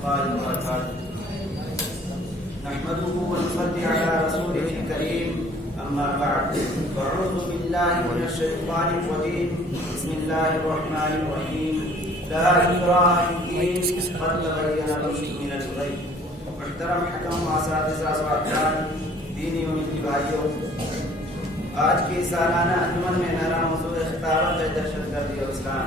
الله وبركاته. نحمده ونصلي على رسوله الكريم، أما بعد، فأعوذ بالله من الشيطان الرجيم. بسم الله الرحمن الرحيم. لا إكراه في الدين، قد تبين الرشد من الغي. محترم حکم اساتذہ ساتھیان، دینی و ملی بھائیوں، آج کی سالانہ انجمن میں میرا موضوع خطابت ہے دہشت گردی اور اسلام.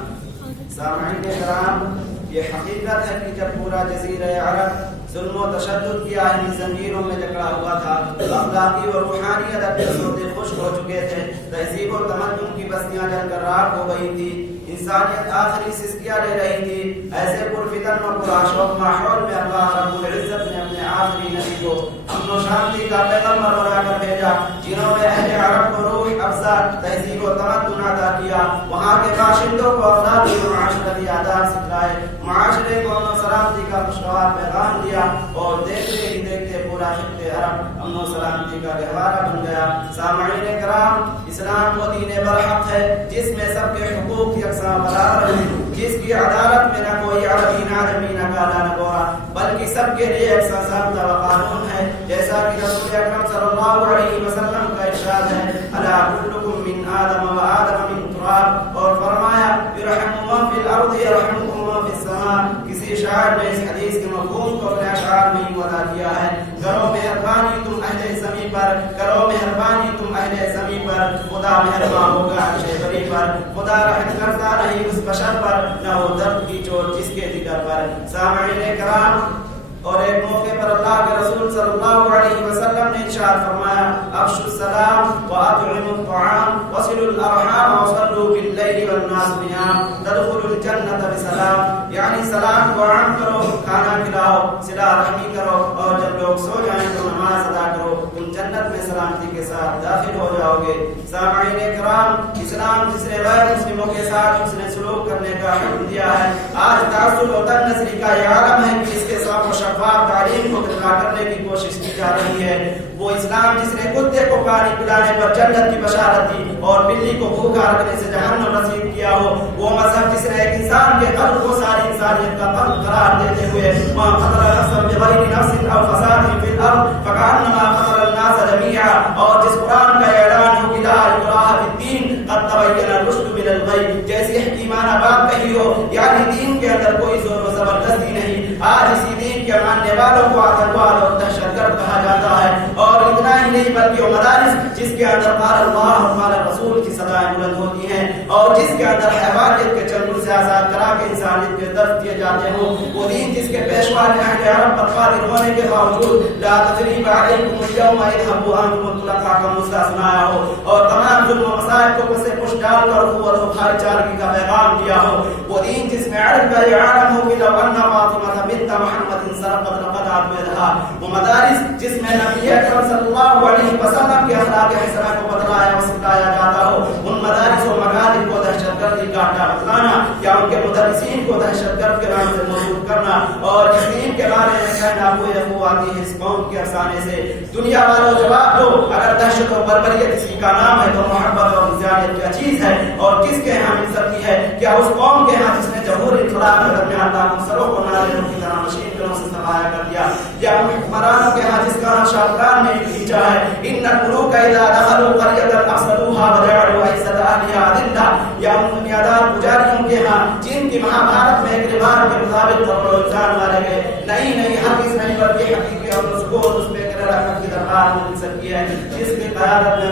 سامعین کرام، یہ حقیقت ہے کہ جب پورا جزیرہ عرب ظلم و تشدد کی آئینی زنجیروں میں جکڑا ہوا تھا، اخلاقی اور روحانی ادب کے سوتے خشک ہو چکے تھے، تہذیب اور تمدن کی بستیاں جل کر راکھ ہو گئی تھی، انسانیت آخری سسکیاں لے رہی تھی، ایسے پرفتن و پرآشوق ماحول میں اللہ رب العزت نے اپنے آخری نبی کو امن و شانتی کا پیغمبر بنا کر بھیجا، جنہوں نے اہل عرب کو روح افزا تہذیب و تمدن عطا کیا، وہاں کے باشندوں کو اخلاقی و معاشرتی آداب سکھلائے، معاشرے کو امن و سلامتی کا خوشگوار پیغام دیا، اور دیکھتے ہی دیکھتے پورا خطے عرب امن و سلامتی کا گہوارہ بن گیا. سامعین کرام، اسلام وہ دین برحق ہے جس میں سب کے حقوق یکساں برابر ہیں، جس کی عدالت میں نہ کوئی عربی نہ عجمی نہ کالا نہ گورا، بلکہ سب کے لیے یکساں ضابطہ و قانون ہے، جیسا کہ رسول اکرم صلی اللہ علیہ وسلم کا ارشاد ہے: الا کلکم من آدم و آدم من تراب، اور فرمایا یرحم من فی الارض یرحمکم من فی السماء. کسی شاعر نے اس حدیث کے مفہوم کو اپنے اشعار میں یوں ادا کیا ہے: کرو مہربانی تم اہل زمین پر، کرو مہربانی تم اہل زمین پر، خدا مہربان ہوگا عرش بری پر. خدا رحم کرتا نہیں اس بشر پر، نہ وہ درد کی چوٹ جس کے جگر پر. سامعین کرام، اور ایک موقع پر اللہ کے رسول صلی اللہ علیہ وسلم نے ارشاد فرمایا: افشوا السلام واطعموا الطعام وصلوا الارحام وصلوا باللیل والناس نیام تدخلوا الجنة بسلام. یعنی سلام کو عام کرو، کھانا کھلاؤ، صلہ رحمی کرو، اور جب لوگ سو جائیں تو نماز ادا کرو، تم جنت میں سلامتی کے ساتھ داخل ہو جاؤ گے. سامعین کرام، اسلام جس نے غیر مسلموں کے ساتھ حسن سلوک کرنے کا حکم دیا ہے، آج تعصب و تن نسلی کا یہ عالم ہے کہ اس کے ساتھ شفاف تعلیم کو دکھا کرنے کی کوشش کی جا رہی ہے. وہ اسلام جس نے کتے کو پانی پلانے پر جنت کی بشارت دی اور بلی کو بھوکا رکھنے سے جہنم نصیب کیا ہو، وہ مذہب جس نے ایک انسان کے قلب کو ساری انسانیت کا قلب قرار دیتے ہوئے ما قتل نفسا بغیر نفس او فساد فی الارض فکانما قتل الناس جميعا، اور جس قرآن کا اعلان ہو کہ لا اکراہ فی الدین قد تبین الرشد من الغی، جیسی حکیمانہ بات کہی ہو، یعنی دین کے اندر کوئی زور و زبردستی نہیں. آج اسی دین کے ماننے والوں کو آتنکواد اور دہشت گرد کہا جاتا ہے. اور اتنا ہی نہیں بلکہ وہ مدارس جس کے اندر قال اللہ اور قال رسول کی صدائیں بلند ہوتی ہیں، اور جس کے اندر حیوانیت کے چنگل سے آزاد کرا کے انسانیت کے درد دیے جاتے ہوں، وہ دین جس کے پیشوا نے اہل عرب پر قادر ہونے کے باوجود لا تثریب علیکم اليوم اذهبوا انتم الطلقاء کا مسئلہ سنایا ہو، اور تمام ظلم و مصائب کو پس پشت ڈال کر قوت و بھائی چارگی کا پیغام دیا ہو، وہ دین جس میں عرب کا یہ عالم ہو کہ لو ان فاطمہ بنت محمد سرقت لقطعت بيدها، وہ مدارس جس میں نبی اکرم صلی اللہ علیہ وسلم کے اخلاق حسنہ کو بتلایا و سکھلایا جاتا ہو، ان مدارس و مکاتب کو دہشت گردی کا اڈا بتلانا یا ان کے مدرسین کو دہشت گرد کے نام سے موجود کرنا اور اس دین کے بارے میں کہنا وہ آتی ہے اس قوم کے افسانے سے. دنیا والوں جواب دو، اگر دہشت و بربریت کسی کا نام ہے تو محبت اور انسانیت کیا چیز ہے، اور کس کے یہاں مل سکتی ہے؟ کیا اس قوم کے یہاں جس نے جمہوری انقلاب کے درمیان سروں کو نارینوں کی طرح مشین گنوں سے سفایا کر دیا، یا حکمرانوں کے ہاں جس کا شاہکار نے کھینچا ہے ان الملوک اذا دخلوا قرية افسدوها وجعلوا عزة اهلها اذلة، یا ان بنیادار پجاریوں کے ہاں جن کی مہابھارت میں ایک روایت کے مطابق قبر و انسان مارے گئے. نہیں ہرگز نہیں، بلکہ حقیقی اور سکون اس میں رحمت کی دربار میں مل سکتی ہے، جس کی قیادت میں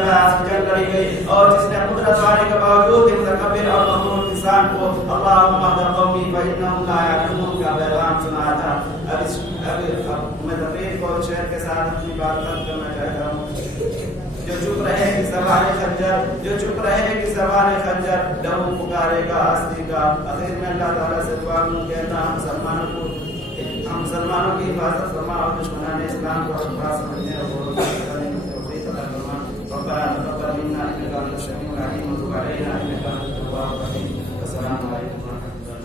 جنگ لڑی گئی اور جس نے قدرت والے کے باوجود متکبر اور مغرور انسان کو اللهم اهد قومي فانهم لا يعلمون کا پیغام سنایا تھا. اب میں تقریر کو شعر کے ساتھ اپنی بات ختم کرنا چاہتا ہوں. جو چپ رہے کہ سوار خنجر، جو چپ رہے کہ سوار خنجر، لہو پکارے گا ہستی کا. آخر میں اللہ تعالیٰ سے دعا کہتا ہوں ہم مسلمانوں کی حفاظت فرما اور دشمنان اسلام کو حقیقت سمجھنے اور کرنے کی توفیق عطا فرما. ربنا تقبل منا انك انت السميع العليم وتب علينا انك انت التواب الرحيم.